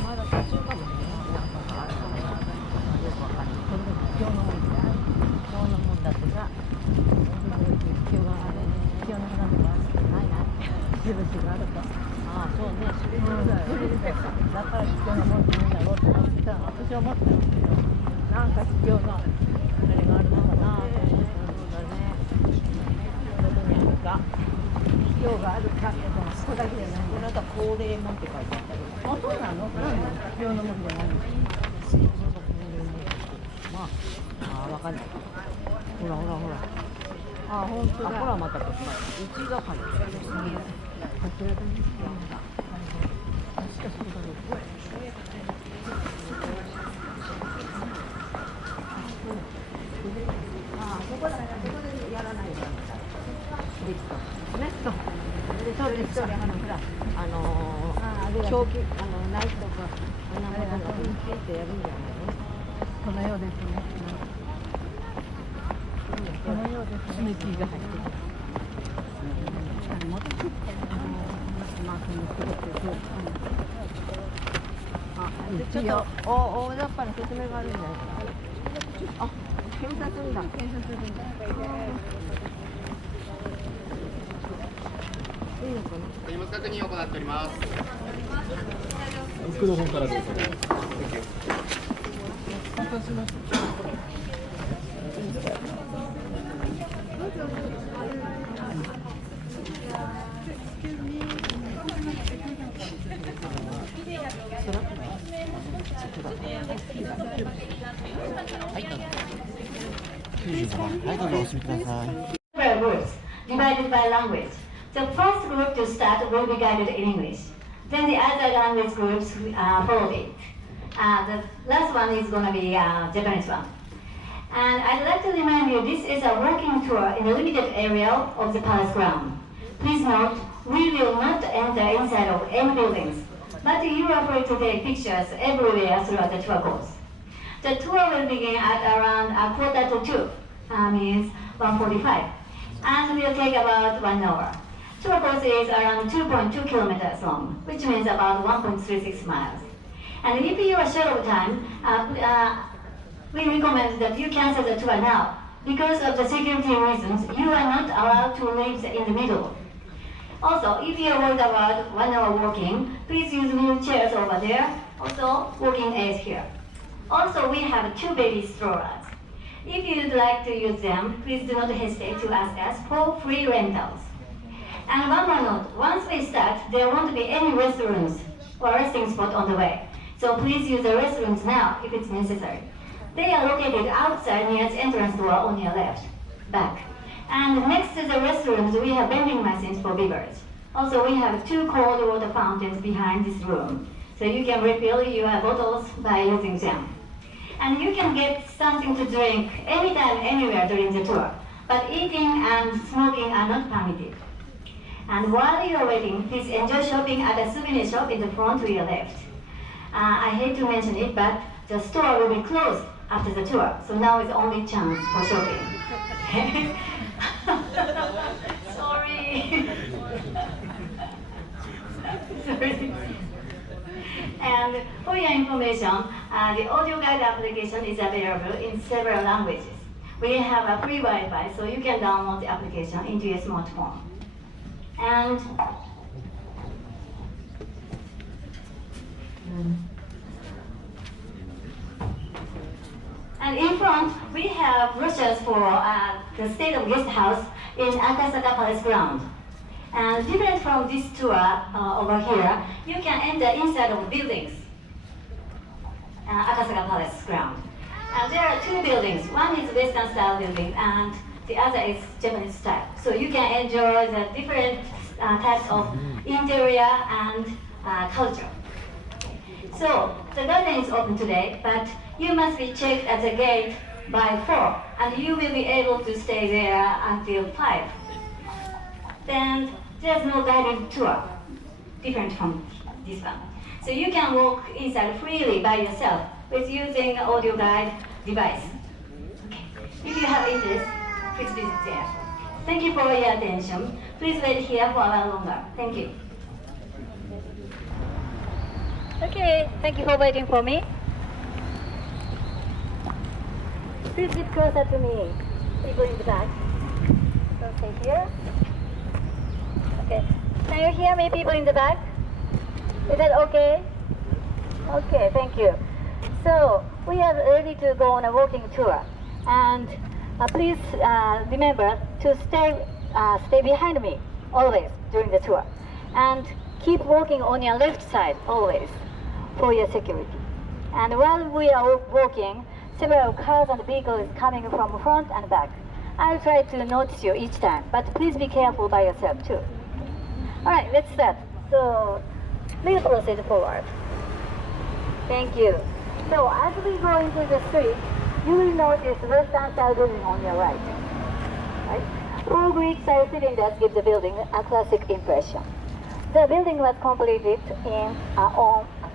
まだ途中かもね。なんかよくわかんない。これが秘境のもんだ。秘境のもんだってさ、秘境があれ、秘境の花とかないない。しぶしぶあるか。ああ、そうね。それだから秘境のもんって言うんだろうと思ってた。私は思ってたんだけど、なんか秘境のあれがあるのかなと思ってた。そうだね。どこにあるか。秘境があるかって、そこだけじゃない。これなんか高齢門って書いてあったけど。あ、そうなの？秘境の門じゃないの？まあ、わかんない。ほらほらほら。あ、本当だ。ほらまたこっちまで。内が入ってる。こちらだね。確かそうだろう。あ、そこだね。そこでやらないと。できた。ね。そう。そうです。ほら、長期ナイフとかあんなものがピンピンってやるんじゃないの？このようですね。このようですね。木が入ってる。ちょっと大雑把な説明があるんじゃないかな。あ、検査するんだ。検査するんだ。いいのかな。手荷物確認を行っております。奥の方からどうぞ。はい、どうぞお進みください。Groups divided by language. The first group to start will be guided in English. Then the other language groups follow it. The last one is going to be Japanese one. And I'd like to remind you, this is a walking tour in a limited area of the palace ground. Please note, we will not enter inside of any buildings, but you are free to take pictures everywhere throughout the tour course. The tour will begin at around 1:45, means 1:45, and will take about 1 hour. Tour course is around 2.2 kilometers long, which means about 1.36 miles. And if you are short of time, we recommend that you cancel the tour now. Because of the security reasons, you are not allowed to leave in the middle. Also, if you are worried about 1 hour walking, please use wheelchairs over there. Also, walking aids here. Also, we have 2 baby strollers. If you'd like to use them, please do not hesitate to ask us for free rentals. And one more note, once we start, there won't be any restrooms or resting spot on the way. So please use the restrooms now if it's necessary. They are located outside near the entrance door on your left, back. And next to the restrooms, we have vending machines for beavers. Also, we have 2 cold water fountains behind this room. So you can refill your bottles by using them. And you can get something to drink anytime, anywhere during the tour. But eating and smoking are not permitted. And while you are waiting, please enjoy shopping at a souvenir shop in the front to your left. I hate to mention it, but the store will be closed after the tour, so now is the only chance for shopping. Sorry. Sorry. And for your information, the audio guide application is available in several languages. We have a free Wi-Fi, so you can download the application into your smartphone. And we have brochures for the state of guest house in Akasaka Palace ground. And different from this tour over here, you can enter inside of buildings, Akasaka Palace ground. And there are two buildings. One is Western style building and the other is Japanese style. So you can enjoy the different types of interior and culture. So the garden is open today, but you must be checked at the gate by 4, and you will be able to stay there until 5. Then there's no guided tour, different from this one. So you can walk inside freely by yourself with using an audio guide device. Okay. If you have interest, please visit there. Thank you for your attention. Please wait here for a while longer. Thank you. Okay, thank you for waiting for me. Please get closer to me. People in the back. Don't stay here. Okay. Can you hear me, people in the back? Is that okay? Okay, thank you. So, we are ready to go on a walking tour. And please remember to stay behind me always during the tour. And keep walking on your left side always for your security. And while we are walking, several cars and vehicles coming from front and back. I'll try to notice you each time, but please be careful by yourself too. Alright, let's start. So, please proceed forward. Thank you. So, as we go into the street, you will notice Western style building on your right. Right? 4 Greek style cylinders give the building a classic impression. The building was completed in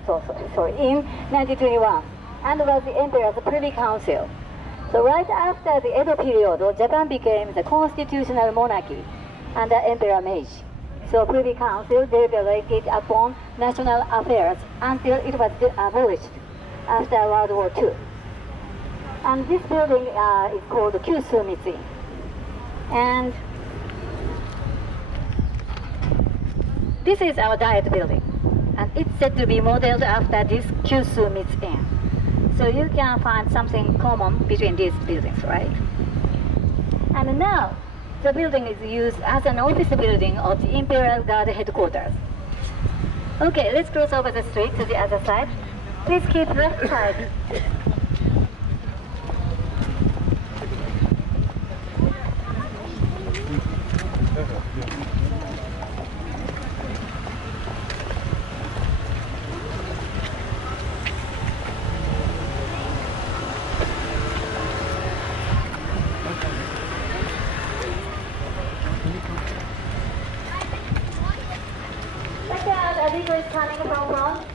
1921 and was the Emperor's Privy Council. So right after the Edo period, Japan became the constitutional monarchy under Emperor Meiji. So Privy Council deliberated upon national affairs until it was abolished after World War II. And this building is called Kyushu Mitsuin. And this is our Diet building. And it's said to be modeled after this Kyushu Mitsuin. So you can find something common between these buildings, right? And now, the building is used as an office building of the Imperial Guard headquarters. Okay, let's cross over the street to the other side. Please keep left side. A vehicle is coming from front.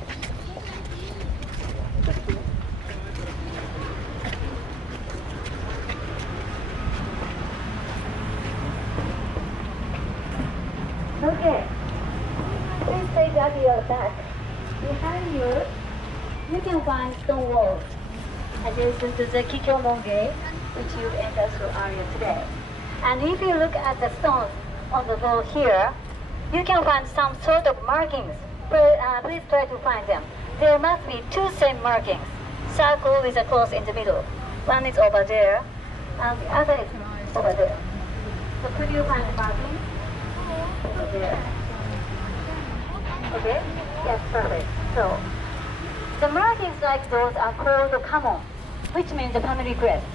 Okay. Please take up your back. Behind you, you can find stone walls adjacent to the Kikyomon gate, which you entered through earlier today. And if you look at the stones on the wall here, you can find some sort of markings. Please try to find them. There must be 2 same markings. Circle with a cross in the middle. One is over there, and the other is over there. So could you find the marking? Over there. Okay? Yes, perfect. So, the markings like those are called kamon, which means the family crest.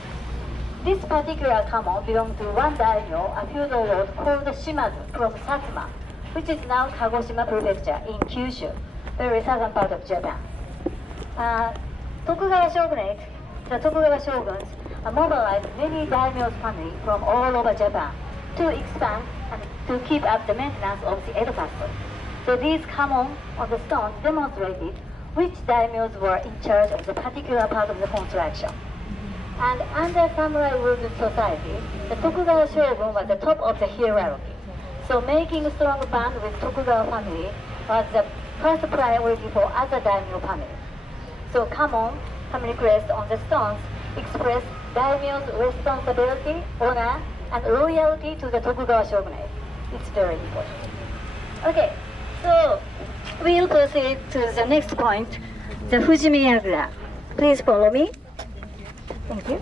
This particular kamon belonged to one daimyo, a feudal lord called Shimazu from Satsuma, which is now Kagoshima Prefecture in Kyushu, very southern part of Japan. Tokugawa shogunate, the Tokugawa shoguns mobilized many daimyo's family from all over Japan to expand and to keep up the maintenance of the Edo castle. So these kamon on the stone demonstrated which daimyos were in charge of the particular part of the construction. And under samurai ruled society, the Tokugawa shogun was the top of the hierarchy. So making a strong bond with Tokugawa family was the first priority for other daimyo families. So kamon, family crest on the stones, express daimyo's responsibility, honor, and loyalty to the Tokugawa shogunate. It's very important. Okay, so we'll proceed to the next point, the Fujimi Yagura. Please follow me. Thank you.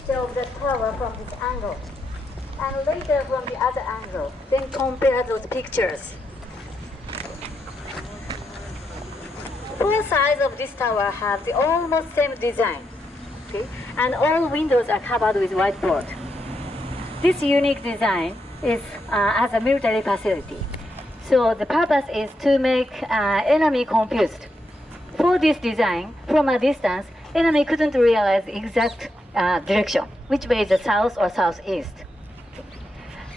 picture of the tower from this angle, and later from the other angle. Then compare those pictures. Four sides of this tower have the almost same design, okay? And all windows are covered with whiteboard. This unique design is as a military facility. So the purpose is to make enemy confused. For this design, from a distance, enemy couldn't realize the exact direction, which way is the south or southeast.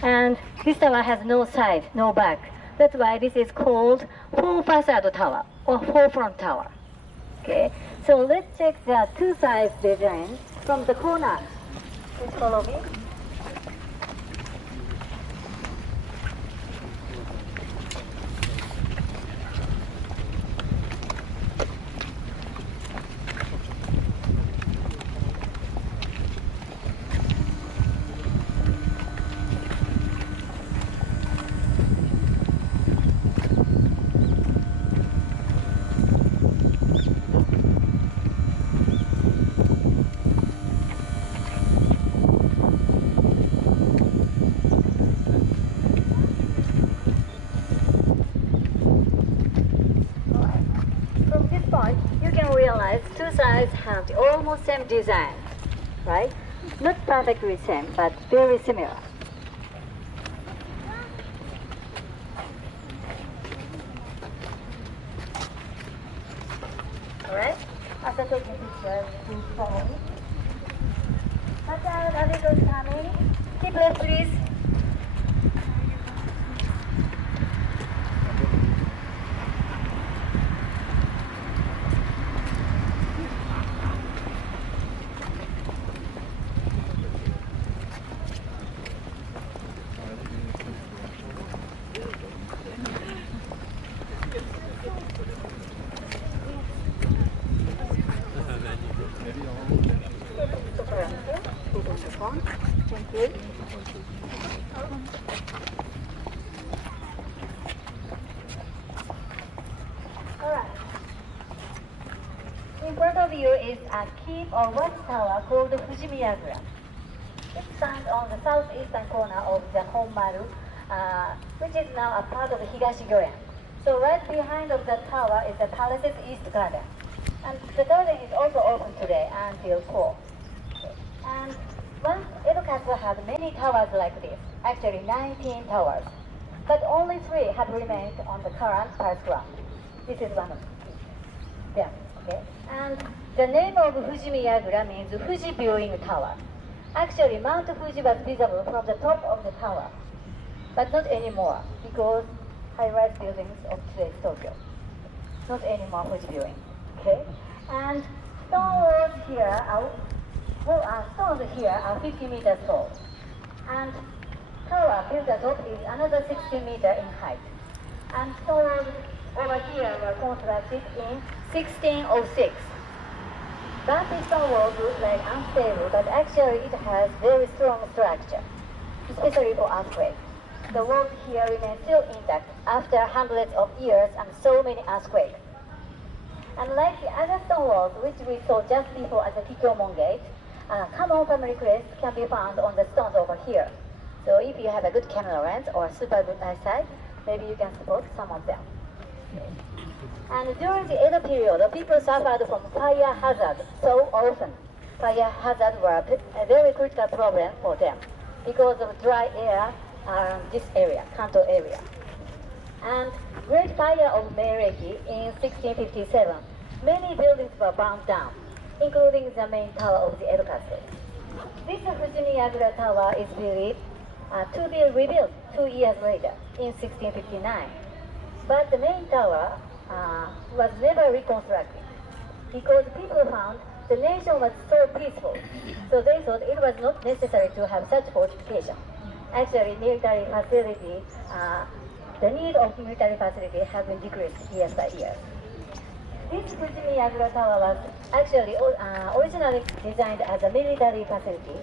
And this tower has no side, no back. That's why this is called full facade tower or full front tower. Okay, so let's check the two sides design from the corner. Please follow me. You can realize two sides have the almost same design, right? Not perfectly same, but very similar. Alright? After taking pictures, please follow me. Watch out, others are coming. Keep left, please. Thank you. Alright. In front of you is a keep or watchtower called Fujimiyagura. It stands on the southeastern corner of the Honmaru, which is now a part of the Higashigyoen. So right behind of the tower is the palace's east garden. And the garden is also open today until 4. And once Edo Castle had many towers like this, actually 19 towers, but only 3 have remained on the current palace ground. This is one of them. Okay? And the name of Fujimiyagura means Fuji Viewing Tower. Actually, Mount Fuji was visible from the top of the tower, but not anymore because high-rise buildings of today's Tokyo. Not anymore Fuji Viewing. Okay? And stone walls here are stones here are 50 meters tall, and tower built atop is another 60 meters in height. And stones over here were constructed in 1606. Bumpy stone walls look like unstable, but actually it has very strong structure, especially for earthquakes. The walls here remain still intact after hundreds of years and so many earthquakes. And like the other stone walls, which we saw just before at the Kikyomon Gate, common family crests can be found on the stones over here. So if you have a good camera lens or super good eyesight, maybe you can spot some of them. And during the Edo period, people suffered from fire hazard so often. Fire hazard were a very critical problem for them because of dry air around this area, Kanto area. And Great Fire of Meireki in 1657, many buildings were burned down, including the main tower of the Edo Castle. This Fujimiyagura Tower is believed to be rebuilt 2 years later, in 1659. But the main tower was never reconstructed because people found the nation was so peaceful, so they thought it was not necessary to have such fortification. Actually, military facility, the need of military facility has been decreased year by year. This Fujimiyagura Tower was actually originally designed as a military facility,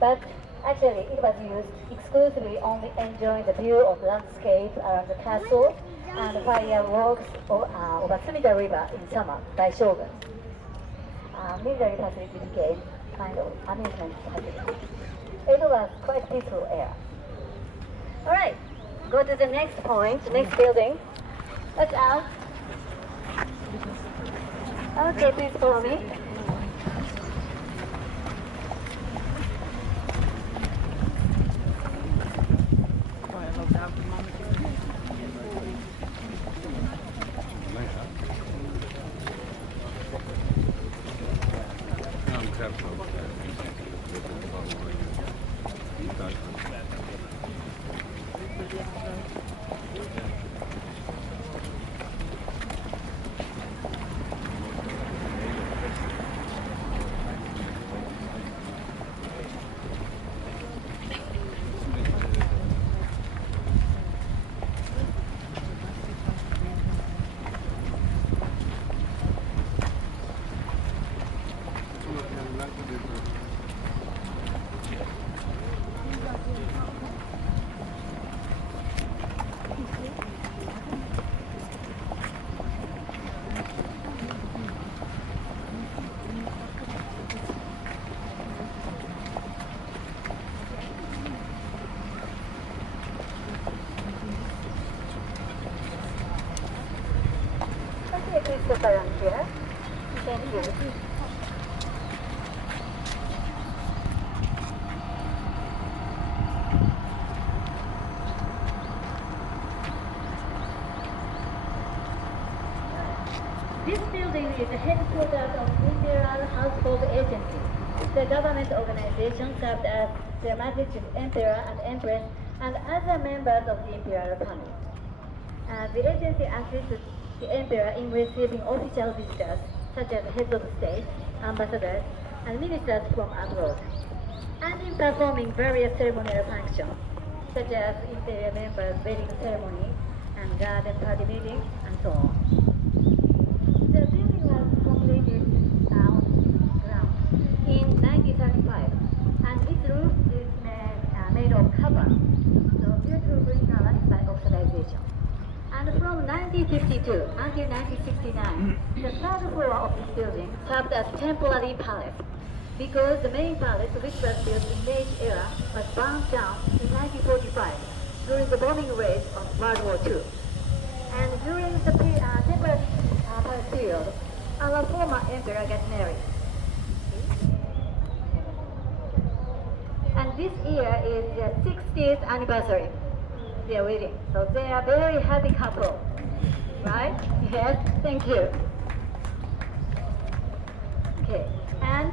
but actually it was used exclusively only enjoying the view of landscape around the castle and fireworks over Sumida River in summer by shoguns. Military facility became kind of amusement facility. It was quite peaceful area. All right, go to the next point, next building. Watch out. Okay, please follow me. Okay, please step around here. Thank you. This building is the headquarters of Imperial Household Agency, the government organization served as Their Majesty's Emperor and Empress and other members of the Imperial Palace. The agency assists the Emperor in receiving official visitors, such as heads of state, ambassadors, and ministers from abroad, and in performing various ceremonial functions, such as Imperial members' wedding ceremony and garden party meetings, and so on. The building was completed on ground in 1935, and its roof is made of copper, so beautiful green color by oxidization. And from 1952 until 1969, the third floor of this building served as temporary palace, because the main palace, which was built in Meiji era, was burned down in 1945 during the bombing raids of World War II. And during the temporary palace period, our former emperor got married. And this year is the 60th anniversary. They are waiting. So they are very happy couple, right? Yes, thank you. Okay, and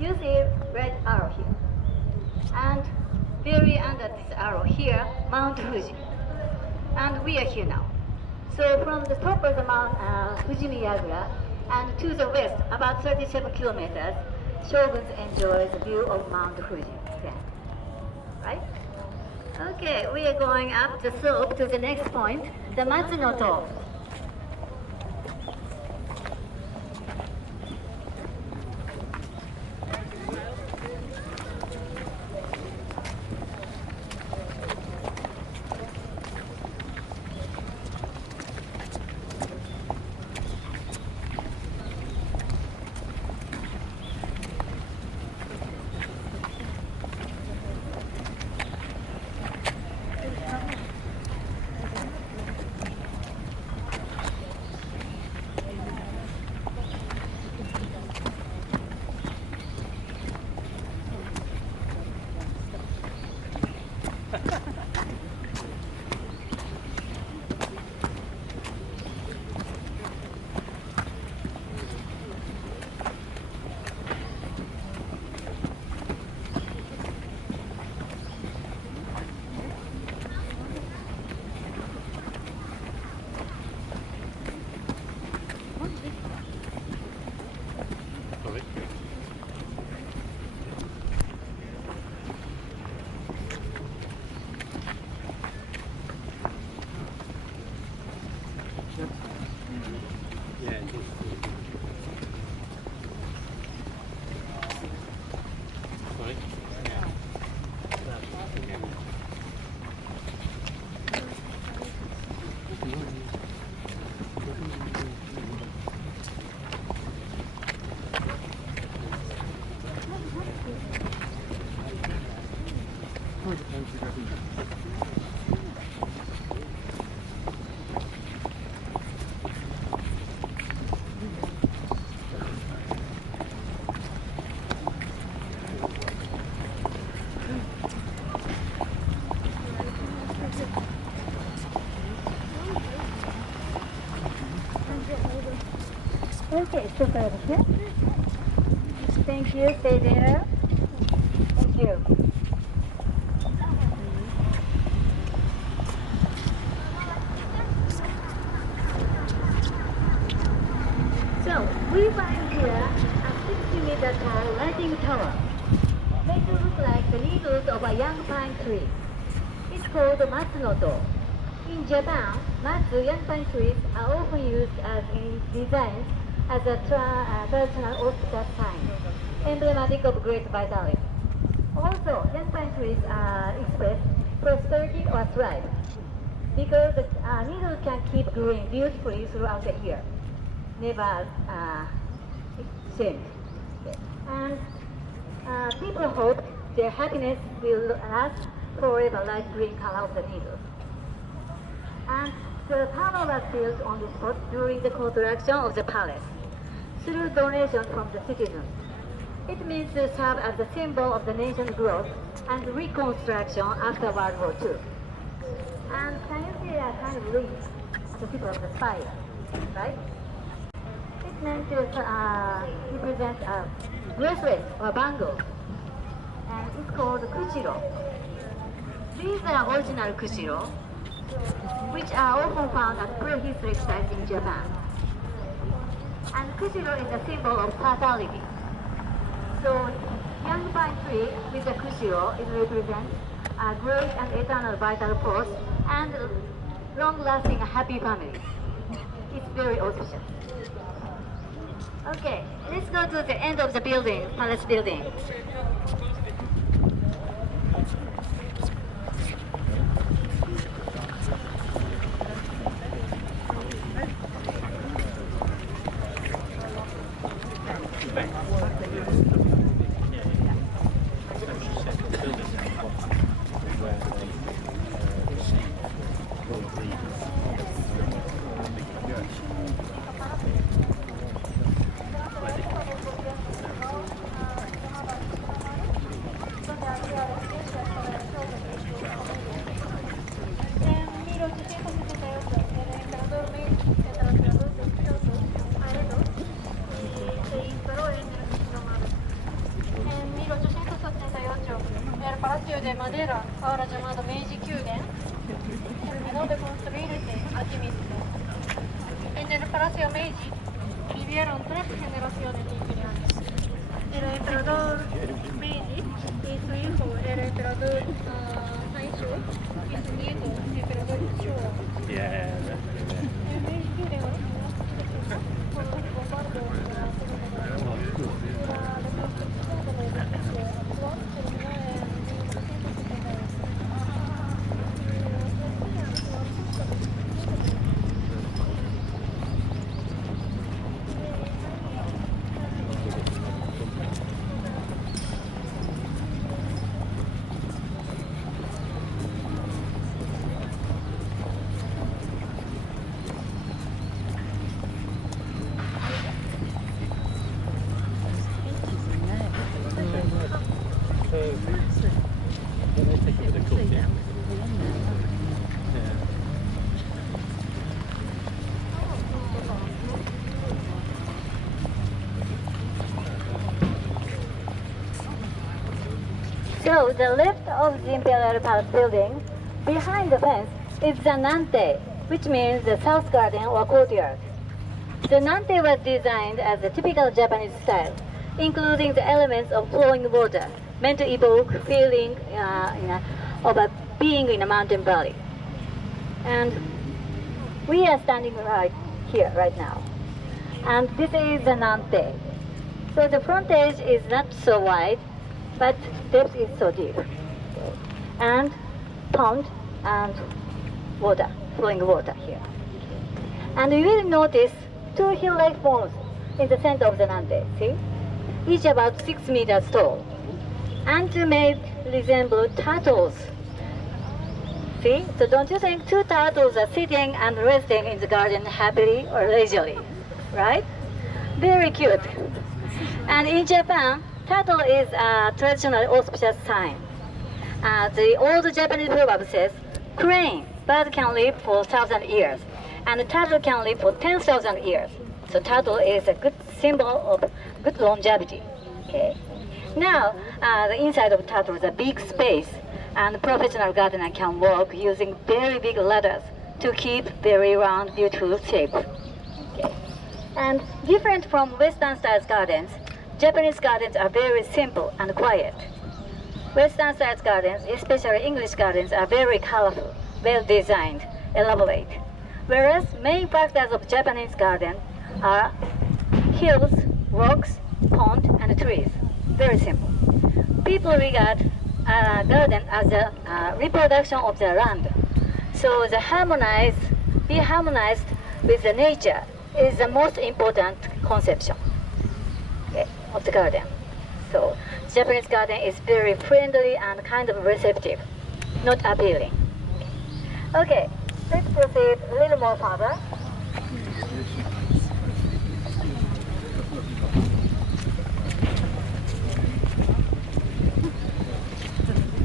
you see red arrow here. And very under this arrow here, Mount Fuji. And we are here now. So from the top of the Mount Fujimiyagura and to the west, about 37 kilometers, Shoguns enjoy the view of Mount Fuji. Okay. Right? Okay, we are going up the slope to the next point, the Matsunoto. Okay, so far okay. Thank you, stay there. Thank you. So, we find here a 60-meter tall lighting tower made to look like the needles of a young pine tree. It's called Matsunoto. In Japan, matsu young pine trees are often used as in designs as a traditional auspicious sign, emblematic of great vitality. Also, young pine trees express prosperity or thrive because the needle can keep growing beautifully throughout the year, never shed. And people hope their happiness will last forever, like green color of the needles. And the tower was built on the spot during the construction of the palace through donations from the citizens. It means to serve as a symbol of the nation's growth and reconstruction after World War II. And can you see a kind of leaf at the tip of the spire, right? It's meant to represent a bracelet or bangle, and it's called kushiro. These are original kushiro, which are often found at prehistoric sites in Japan. And kushiro is a symbol of fertility. So, young pine tree with a kushiro is represents a great and eternal vital force and long-lasting happy family. It's very auspicious. Okay, let's go to the end of the building, palace building. de madera, ahora llamado Meiji Kyugen, terminó de construirse aquí mismo. En el Palacio Meiji vivieron 3 generaciones de imperiales. El emperador Meiji y su hijo, el emperador Taisho, y su nieto, el emperador Showa. El Meiji Kyugen fue un bombardeo de la Segunda Guerra Mundial. La reconstrucción del edificio actual terminó en 1978. So the left of the Imperial Palace building, behind the fence, is the Nante, which means the south garden or courtyard. The Nante was designed as a typical Japanese style, including the elements of flowing water, meant to evoke feeling of being in a mountain valley. And we are standing right here, right now. And this is the Nante. So the frontage is not so wide, but depth is so deep. And pond and water, flowing water here. And you will notice 2 hill-like forms in the center of the Nante, see? Each about 6 meters tall. And to make resemble turtles. See? So don't you think two turtles are sitting and resting in the garden happily or leisurely? Right? Very cute. And in Japan, turtle is a traditional auspicious sign. The old Japanese proverb says, crane, bird can live for 1,000 years, and turtle can live for 10,000 years. So turtle is a good symbol of good longevity. Okay. Now, the inside of turtle is a big space, and professional gardener can work using very big ladders to keep very round, beautiful shape. Okay. And different from Western style gardens, Japanese gardens are very simple and quiet. Western style gardens, especially English gardens, are very colorful, well designed, elaborate. Whereas main factors of Japanese garden are hills, rocks, pond, and trees. Very simple. People regard a garden as a reproduction of the land. So be harmonized with the nature is the most important conception, okay, of the garden. So Japanese garden is very friendly and kind of receptive, not appealing. Okay, let's proceed a little more further.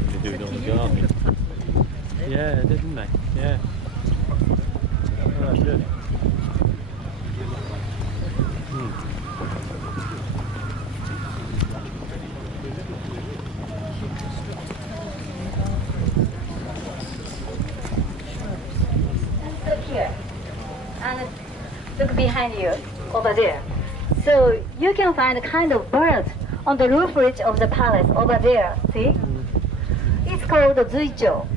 They do it on the garden. Yeah, they didn't they? Yeah. Oh, that's good. Look here, and look behind you, over there. So you can find a kind of bird on the roof ridge of the palace over there, see? It's called the zuicho.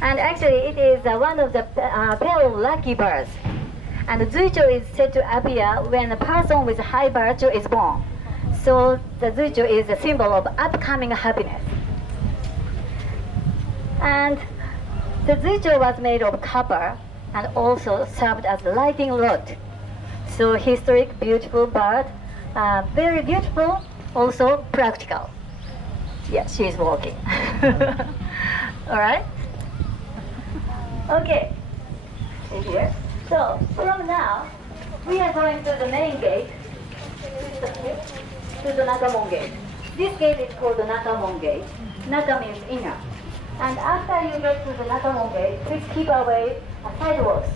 And actually it is one of the pair of lucky birds. And the zuicho is said to appear when a person with high virtue is born. So the zuicho is a symbol of upcoming happiness. And the zuicho was made of copper and also served as a lighting rod. So historic, beautiful bird, very beautiful, also practical. Yeah, she is walking. All right. Okay. In here. So from now, we are going to the main gate, to the Nakamon gate. This gate is called the Nakamon gate. Naka means inner. And after you get to the Nakamon gate, please keep away sidewalks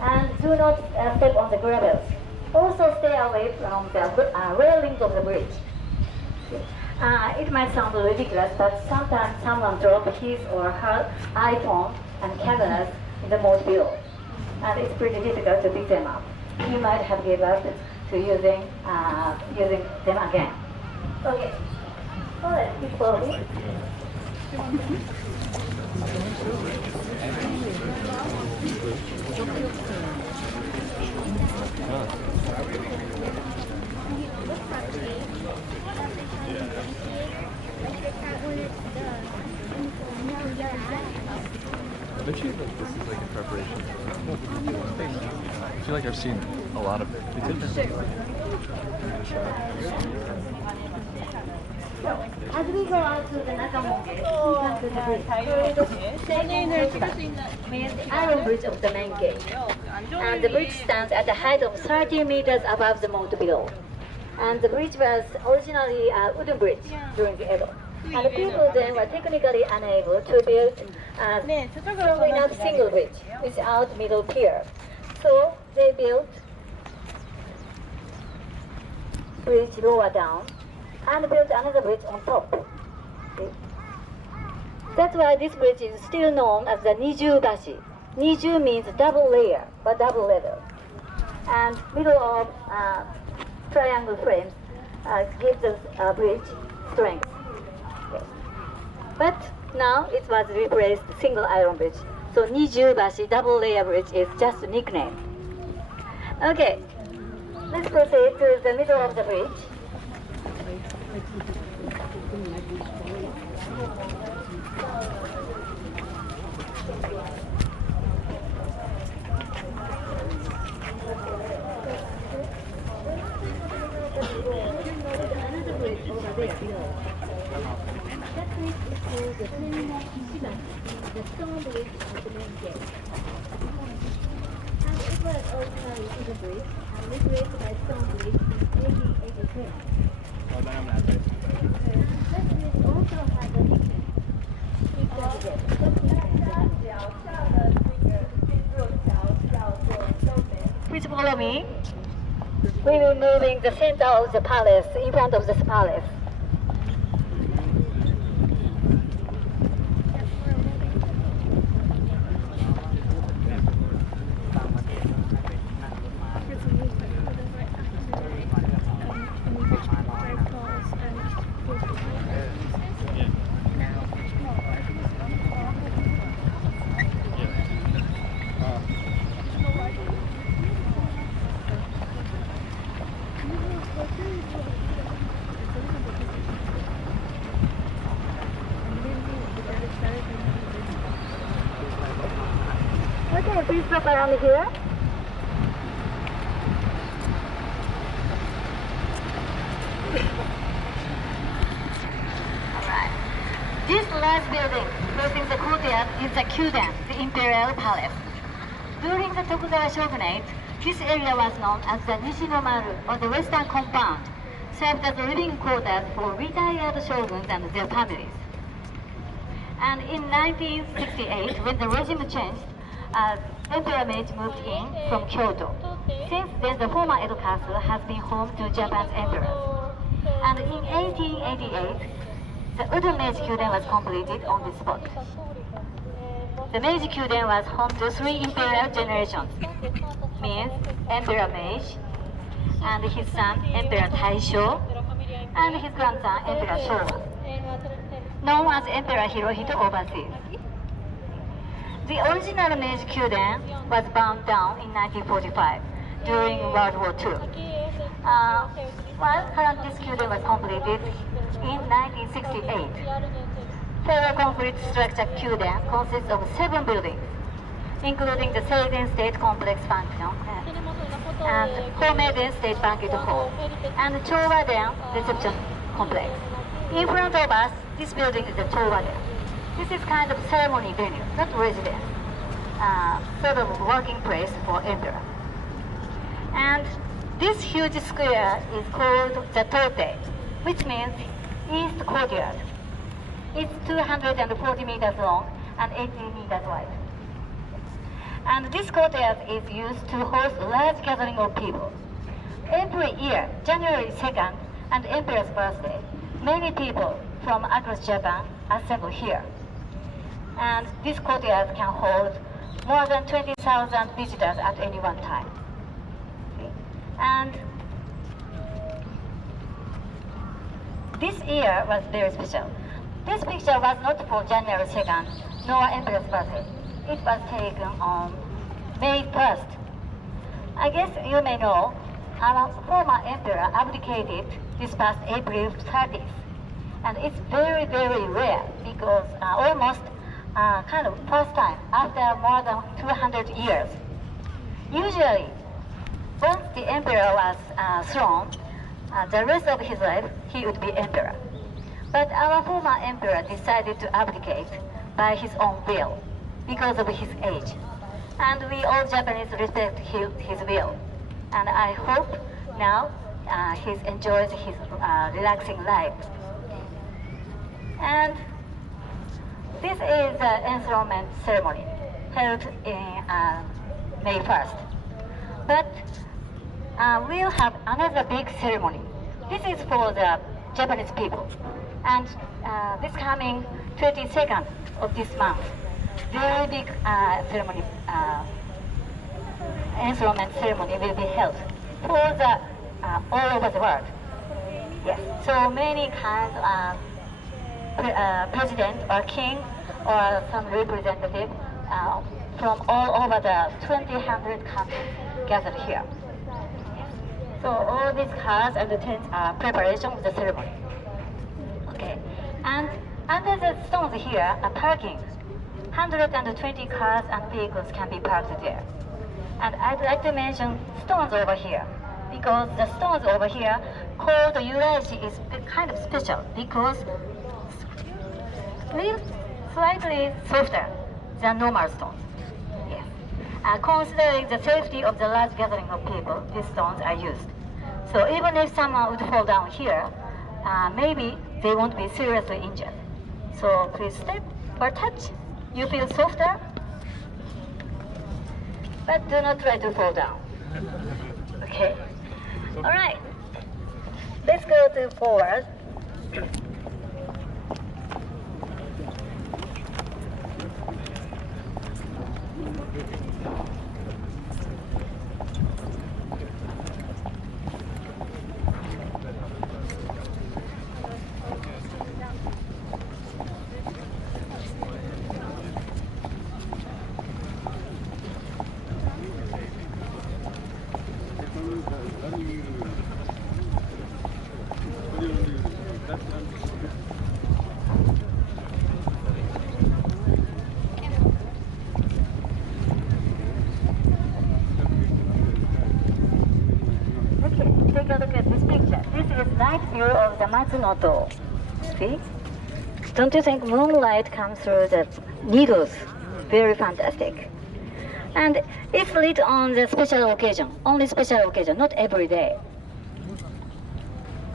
and do not step on the gravels. Also stay away from the railings of the bridge. It might sound ridiculous, but sometimes someone drops his or her iPhone and cameras in the moat below. And it's pretty difficult to pick them up. You might have given up to using them again. Okay. All right, keep going. I bet you like this is like in preparation for I feel like I've seen a lot of it. As we go out to the Nakamon gate, we come to the bridge. Means the iron bridge of the main gate. And the bridge stands at a height of 30 meters above the moat below. And the bridge was originally a wooden bridge during the Edo. And the people then were technically unable to build a strong enough single bridge without middle pier. So they built bridge lower down and built another bridge on top. See? That's why this bridge is still known as the Niju Bashi. Niju means double layer, or double level. And middle of triangle frames gives the bridge strength. Okay. But now it was replaced single iron bridge. So Niju Bashi, double layer bridge, is just a nickname. Okay, let's proceed to the middle of the bridge. That bridge is called the Sinne Ishiban, the stone bridge of the main gate. And it was originally wooden bridge and replaced by stone bridge in 1883. That bridge also has a nickname. Please follow me. We will move in the center of the palace, in front of this palace. Okay, please look around here. Alright. This large building facing the courtyard is the Kyuden, the Imperial Palace. During the Tokugawa shogunate, this area was known as the Nishinomaru, or the Western Compound, served as living quarters for retired shoguns and their families. And in 1968, when the regime changed, Emperor Meiji moved in from Kyoto. Since then, the former Edo Castle has been home to Japan's emperors. And in 1888, the Udo Meiji Kyuden was completed on this spot. The Meiji Kyuden was home to 3 imperial generations, means Emperor Meiji, and his son Emperor Taisho, and his grandson Emperor Showa, known as Emperor Hirohito overseas. The original Meiji Kyuden was burned down in 1945 during World War II. While current this Kyuden was completed in 1968. Ferro concrete structure Kyuden consists of 7 buildings, including the Seiden State Complex Function and Homeiden State Banquet Hall and Chowaden Reception Complex. In front of us, this building is the Chowaden. This is kind of ceremony venue, not residence, sort of working place for emperor. And this huge square is called the Tote, which means East Courtyard. It's 240 meters long and 80 meters wide. And this courtyard is used to host a large gathering of people. Every year, January 2nd and Emperor's birthday, many people from across Japan assemble here. And this courtyard can hold more than 20,000 visitors at any one time. And this year was very special. This picture was not for January 2nd, nor Emperor's birthday. It was taken on May 1st. I guess you may know, our former emperor abdicated this past April 30th. And it's very, very rare because almost kind of first time after more than 200 years. Usually, once the emperor was thrown, the rest of his life he would be emperor. But our former emperor decided to abdicate by his own will because of his age. And we all Japanese respect his will. And I hope now he enjoys his relaxing life. And this is the enthronement ceremony held in May 1st. But we'll have another big ceremony. This is for the Japanese people. And this coming 22nd of this month, very big ceremony, enthronement ceremony will be held for the all over the world. Yes, so many kinds of president or king or some representative from all over the 200 countries gathered here. So all these cars and the tents are preparation of the ceremony. Okay, and under the stones here are parking. 120 cars and vehicles can be parked there. And I'd like to mention stones over here, because the stones over here called Yuraishi is kind of special because slightly softer than normal stones. Yes. Considering the safety of the large gathering of people, these stones are used. So even if someone would fall down here, maybe they won't be seriously injured. So please step or touch. You feel softer, but do not try to fall down. Okay? All right. Let's go to forward. Take a look at this picture. This is night view of the Matsunoto. See? Don't you think moonlight comes through the needles? Very fantastic. And it's lit on the special occasion, only special occasion, not every day.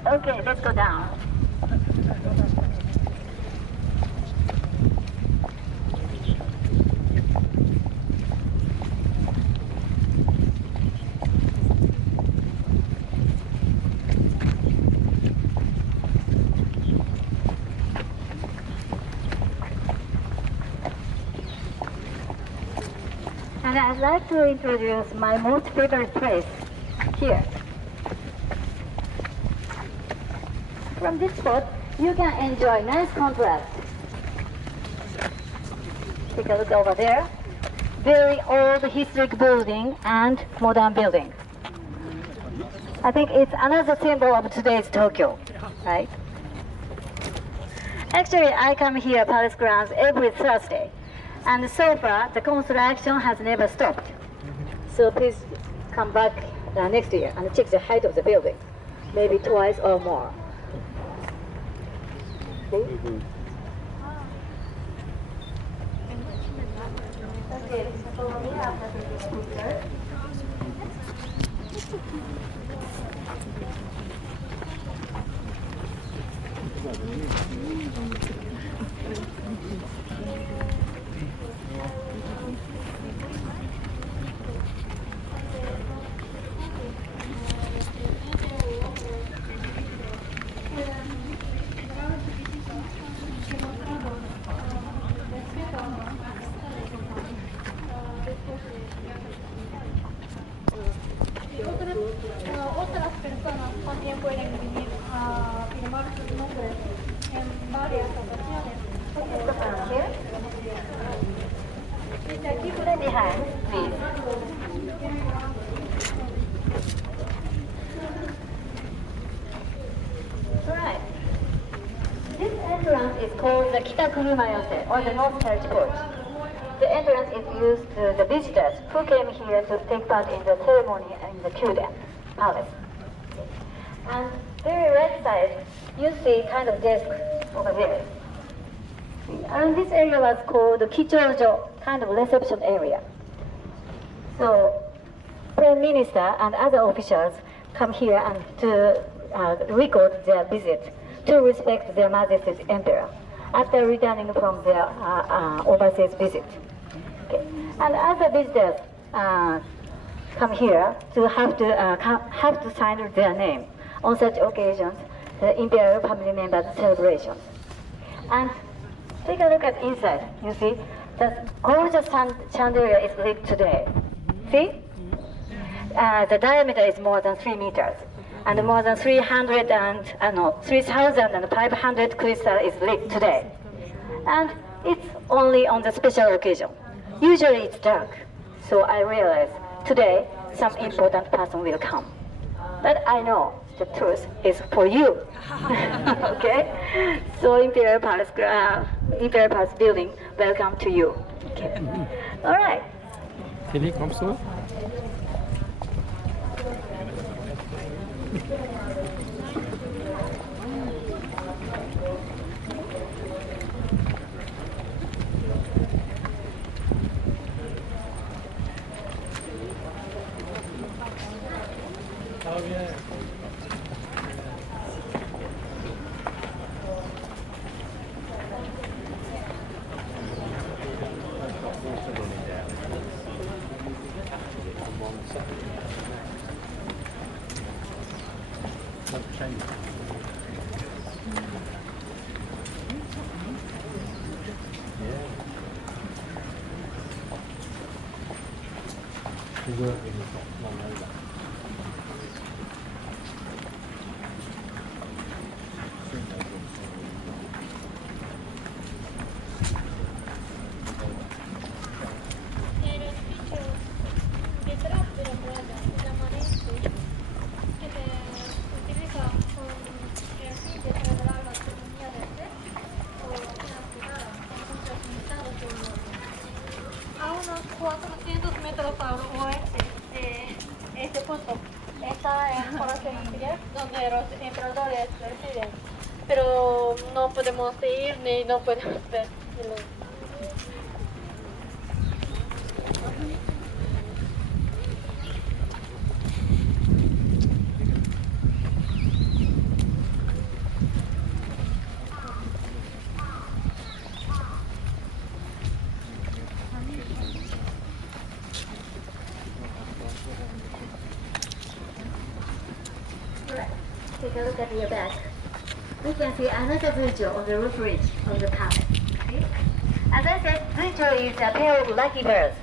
Okay, let's go down. And I'd like to introduce my most favorite place here. From this spot, you can enjoy nice contrast. Take a look over there. Very old historic building and modern building. I think it's another symbol of today's Tokyo, right? Actually, I come here, Palace Grounds, every Thursday. And so far, the construction has never stopped. So please come back next year and check the height of the building, maybe twice or more. See? Okay, so we have the speaker. Otras personas también pueden venir a firmar sus nombres en varias ocasiones. Desde aquí pueden Behind, please. Right. This entrance is called the Kitakurumayose, or the North Carriage Porch. The entrance is used to the visitors who came here to take part in the ceremony in the Kyuden Palace. And very right side, you see kind of desk over there. And this area was called the Kichojo, kind of reception area. So Prime Minister and other officials come here and to record their visit to respect their Majesty's Emperor after returning from their overseas visit. Okay. And other visitors come here to have to sign their name on such occasions, the Imperial family members' celebrations. And take a look at inside. You see, the gorgeous chandelier is lit today. See? The diameter is more than 3 meters, and more than 3,500 crystal is lit today. And it's only on the special occasion. Usually it's dark, so I realize today some important person will come. But I know the truth is for you. Okay? So Imperial Palace building, welcome to you. Okay. All right. Tilly, kommst du? El edificio detrás de la playa se llama Renfe, que se utiliza con el fin de trasladar la economía del ser o financiar muchos estados del mundo. A unos 400 metros al oeste de este punto está el Palacio Imperial, donde los emperadores residen, pero no podemos ir ni no podemos ver. Take a look at your back. We can see another Zuicho on the roof ridge of the palace. See? As I said, Zuicho is a pair of lucky birds.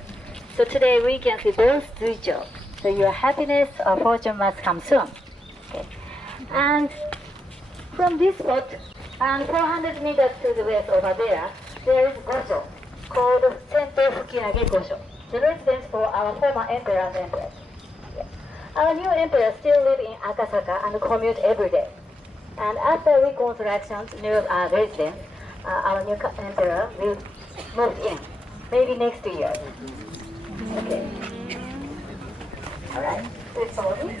So today we can see both Zuicho. So your happiness or fortune must come soon. Okay. And from this spot, and 400 meters to the west over there is Gosho, called Sento Fukinage Gosho, the residence for our former emperor and empress. Our new emperor still live in Akasaka and commute every day. And after reconstruction, new residence, our new emperor will move in, maybe next year. Okay. All right. Please follow me.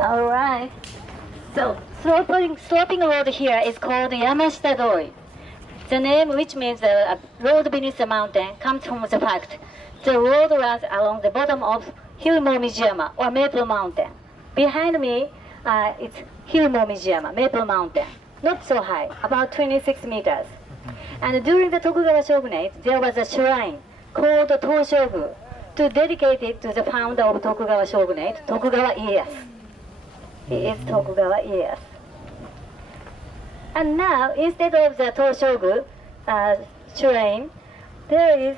All right. So sloping road here is called Yamashita Dori. The name, which means the road beneath the mountain, comes from the fact the road runs along the bottom of Hiromomijiyama or Maple Mountain. Behind me, it's Hiromomijiyama, Maple Mountain. Not so high, about 26 meters. And during the Tokugawa shogunate, there was a shrine called Toshogu to dedicate it to the founder of Tokugawa shogunate, Tokugawa Ieyasu. He is Tokugawa Ieyasu. And now, instead of the Toshogu shrine, there is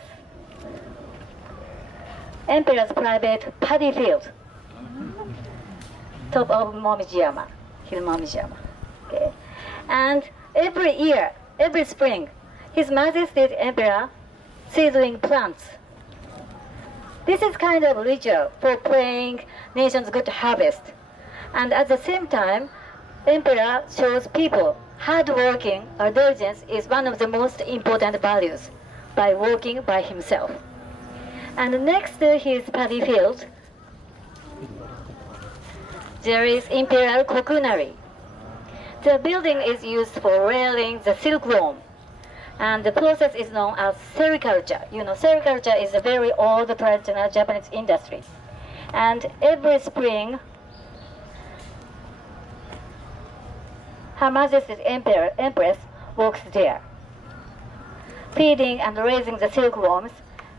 Emperor's private paddy field, top of Momijiyama, Hiromomijiyama. Okay. And every year, every spring, His Majesty the Emperor seedling plants. This is kind of ritual for praying nation's good harvest. And at the same time, Emperor shows people hard-working or diligence is one of the most important values by working by himself. And next to his paddy field, there is Imperial Kokunari. The building is used for rearing the silkworm, and the process is known as sericulture. You know, sericulture is a very old traditional Japanese industry. And every spring, Her Majesty's Empress walks there, feeding and raising the silkworms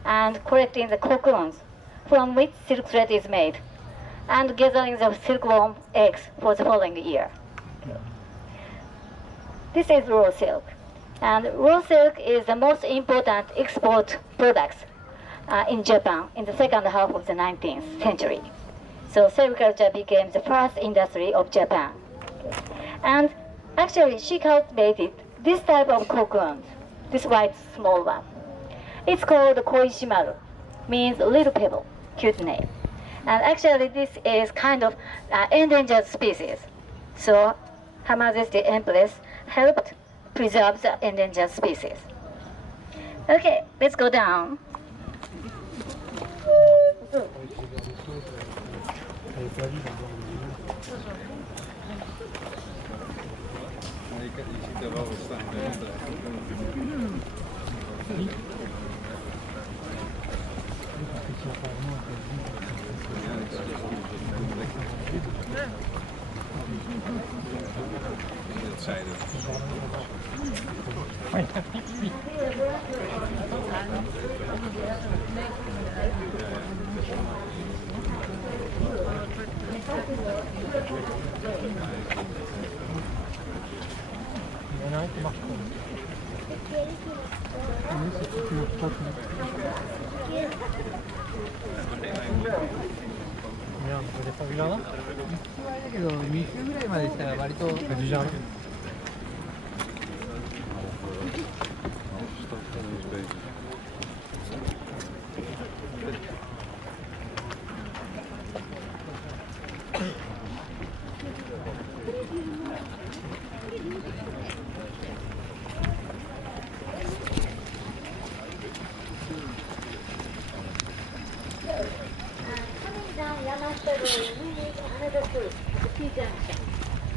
and collecting the cocoons from which silk thread is made, and gathering the silkworm eggs for the following year. This is raw silk, and raw silk is the most important export product in Japan in the second half of the 19th century. So sericulture became the first industry of Japan. And actually, she cultivated this type of cocoon, this white small one. It's called koishimaru, means little pebble, cute name. And actually, this is kind of endangered species. So Her Majesty Empress helped preserve the endangered species. Okay, let's go down.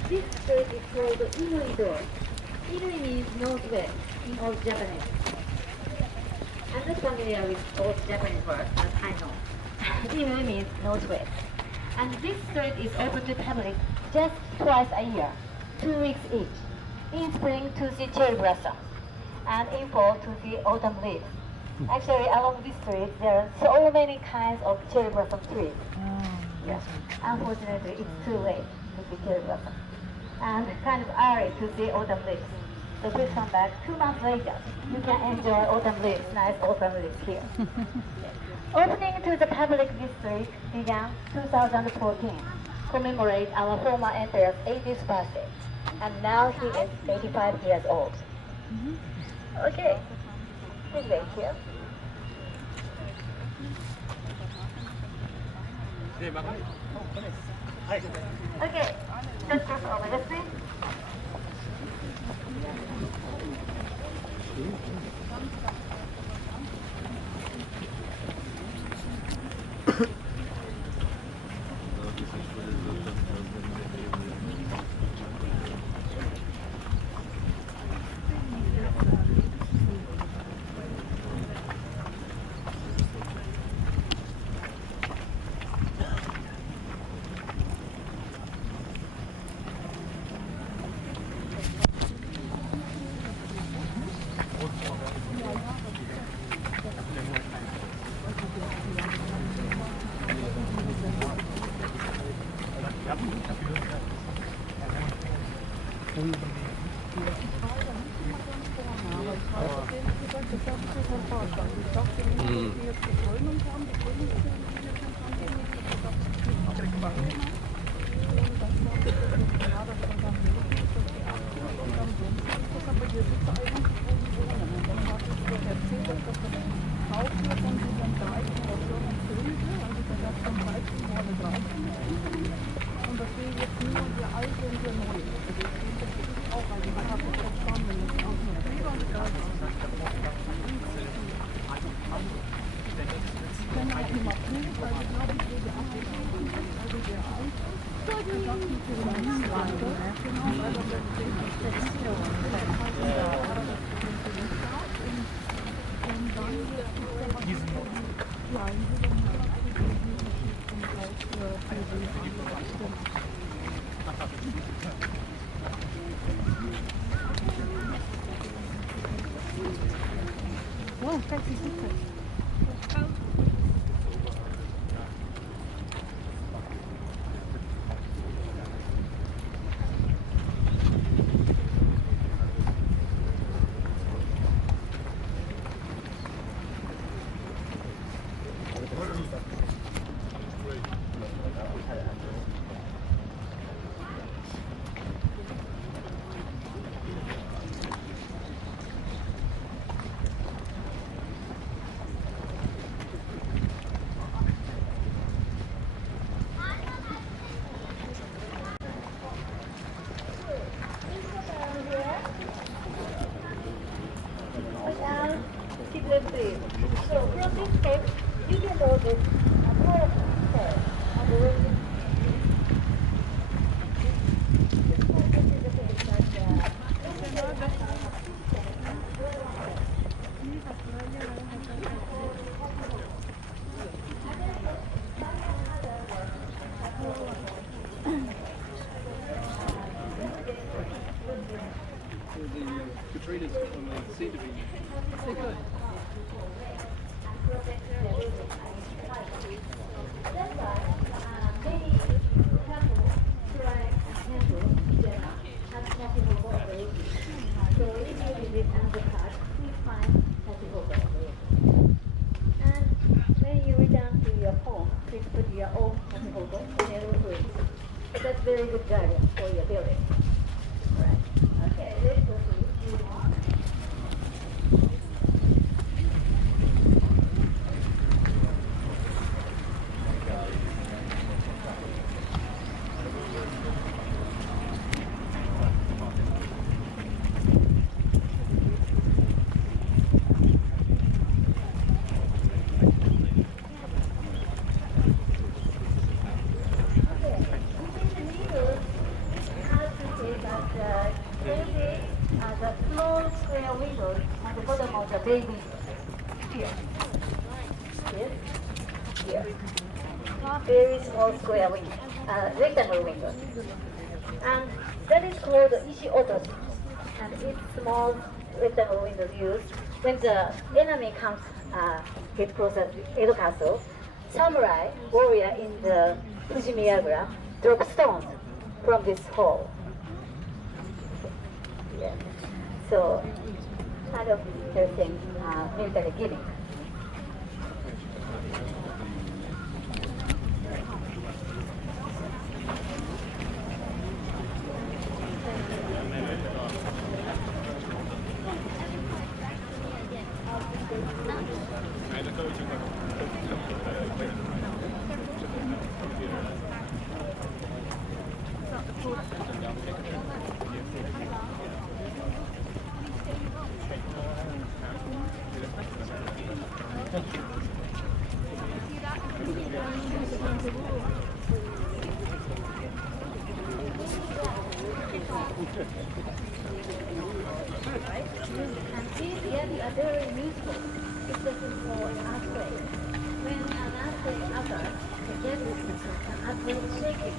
This street is called Inui-do. Inui means northwest in Old Japanese. I'm not familiar with Old Japanese words, but I know. Inui means northwest. And this street is open to public just twice a year, 2 weeks each. In spring to see cherry blossoms, and in fall to see autumn leaves. Actually, along this street, there are so many kinds of cherry blossom trees. Yes. Unfortunately, it's too late to see cherry blossom. And kind of early to see autumn leaves. So please come back 2 months later. You can enjoy autumn leaves, nice autumn leaves here. Opening to the public district began 2014, commemorate our former emperor's 80th birthday. And now he is 85 years old. Okay, please wait here. Okay, let's cross over the street. Okay, you can do this as well as on the way. The Katrinas seem to be they're good. When you return to your home, please put your own photo in your room. That's very good guidance for your building. Right. Okay, let's go to the small square windows on the bottom of the baby here. Here. Very small square window, rectangle window. And that is called Ishi Otoshi. And it's small rectangle windows used when the enemy comes get closer to Edo Castle. Samurai warrior in the Fujimiyagra drop stones from this hole. Yeah. So, kind of interesting military gimmick. And these really are very useful, especially for an earthquake. When an earthquake occurs, the debris and earthquake shaking.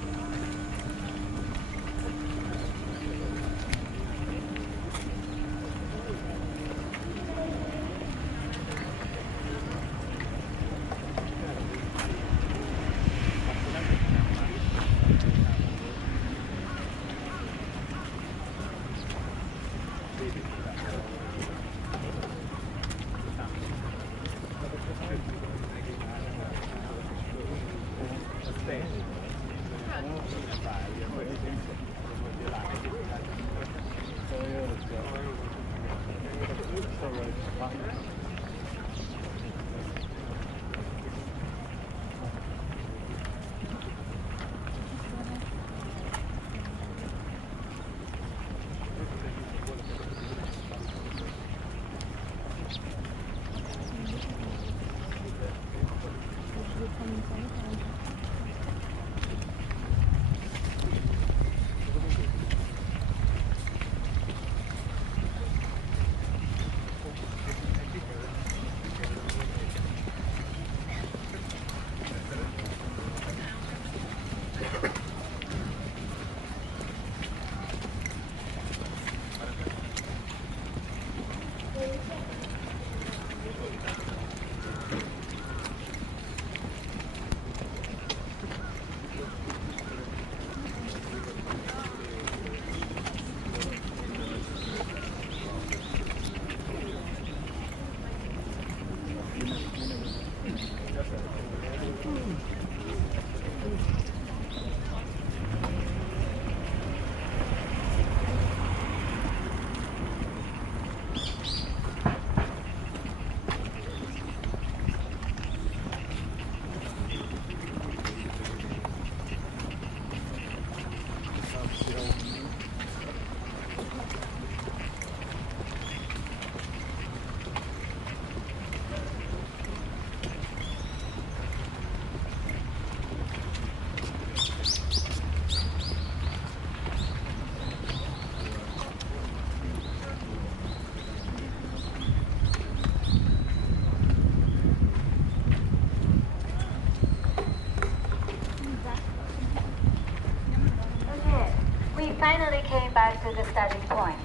to the starting point.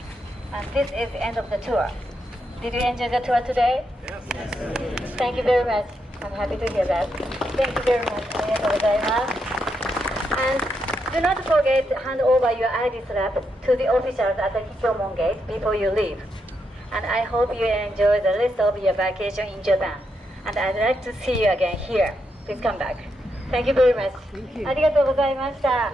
And this is the end of the tour. Did you enjoy the tour today? Yes. Thank you very much. I'm happy to hear that. Thank you very much. ありがとうございます。And do not forget to hand over your ID slap to the officials at the Kikyomon gate before you leave. And I hope you enjoy the rest of your vacation in Japan. And I'd like to see you again here. Please come back. Thank you very much. ありがとうございました。